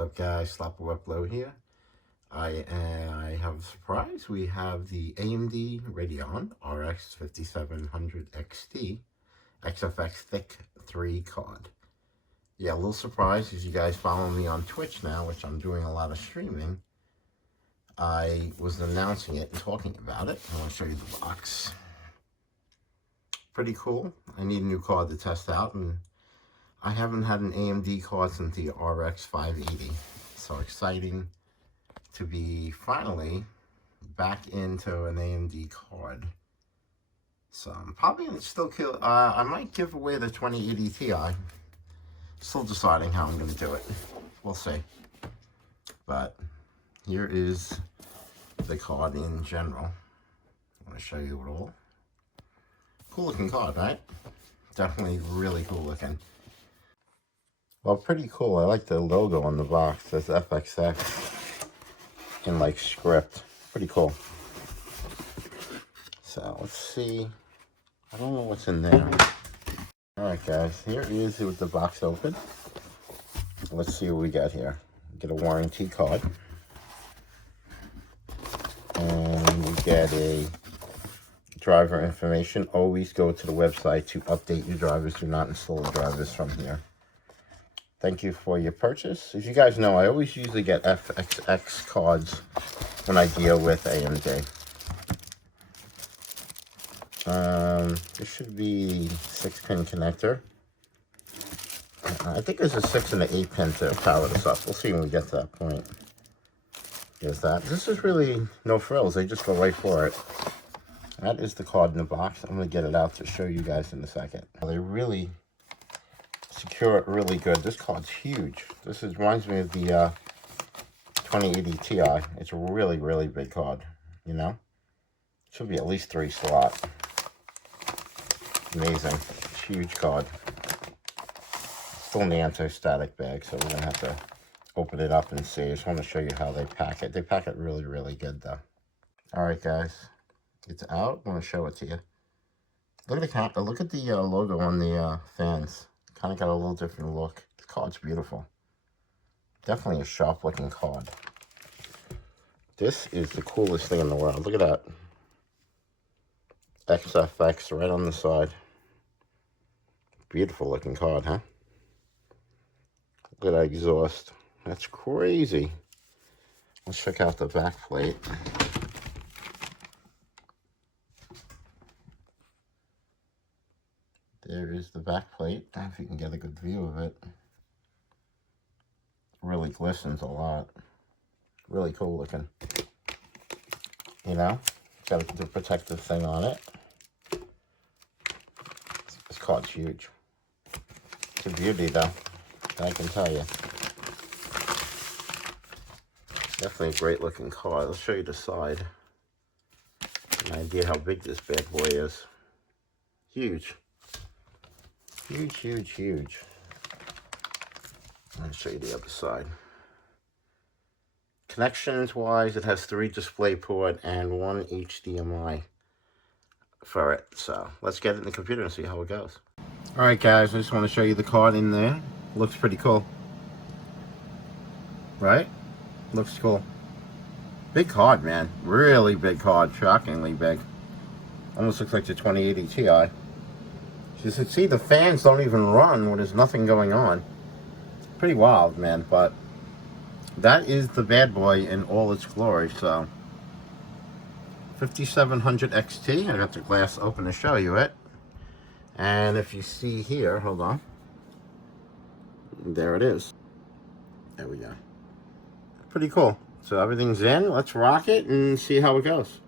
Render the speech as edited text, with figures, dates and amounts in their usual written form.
What's up, guys? Slapper here. I have a surprise. We have the AMD Radeon RX 5700 XT XFX THICC 3 card. Yeah, a little surprise as you guys follow me on Twitch now, which I'm doing a lot of streaming. I was announcing it and talking about it. I want to show you the box. Pretty cool. I need a new card to test out, and I haven't had an AMD card since the RX 580. So exciting to be finally back into an AMD card. So I'm probably going to still kill, I might give away the 2080 Ti. Still deciding how I'm going to do it. We'll see. But here is the card in general. I want to show you it all. Cool looking card, right? Definitely really cool looking. Well, pretty cool. I like the logo on the box. It says FXX in like script. Pretty cool. So let's see. I don't know what's in there. Alright guys, here it is with the box open. Let's see what we got here. Get a warranty card. And we get a driver information. Always go to the website to update your drivers. Do not install drivers from here. Thank you for your purchase. As you guys know, I always usually get FXX cards when I deal with AMD. This should be 6-pin connector. I think there's a 6 and an 8-pin to power this up. We'll see when we get to that point. There's that. This is really no frills. They just go right for it. That is the card in the box. I'm going to get it out to show you guys in a second. They really secure it really good. This card's huge. This reminds me of the 2080 Ti. It's a really, really big card, you know? Should be at least 3 slot. Amazing. It's a huge card. Still in the anti-static bag, so we're going to have to open it up and see. I just want to show you how they pack it. They pack it really, really good, though. Alright, guys. It's out. I want to show it to you. Look at the look at the logo on the fans. Kind of got a little different look. The card's beautiful. Definitely a sharp looking card. This is the coolest thing in the world. Look at that. XFX right on the side. Beautiful looking card, huh? Look at that exhaust. That's crazy. Let's check out the back plate. There is the back plate. I don't know if you can get a good view of it. Really glistens a lot. Really cool looking. You know? It's got the protective thing on it. This card's huge. It's a beauty though. I can tell you. Definitely a great looking card. I'll show you the side. An idea how big this bad boy is. Huge. Huge, huge, huge. I'll show you the other side. Connections wise, it has 3 display port and 1 HDMI for it. So let's get it in the computer and see how it goes. Alright guys, I just want to show you the card in there. Looks pretty cool. Right? Looks cool. Big card, man. Really big card. Shockingly big. Almost looks like the 2080 Ti. You can see the fans don't even run when there's nothing going on. Pretty wild, man, but that is the bad boy in all its glory. So 5700 XT. I got the glass open to show you it. And if you see here, hold on. There it is. There we go. Pretty cool. So everything's in. Let's rock it and see how it goes.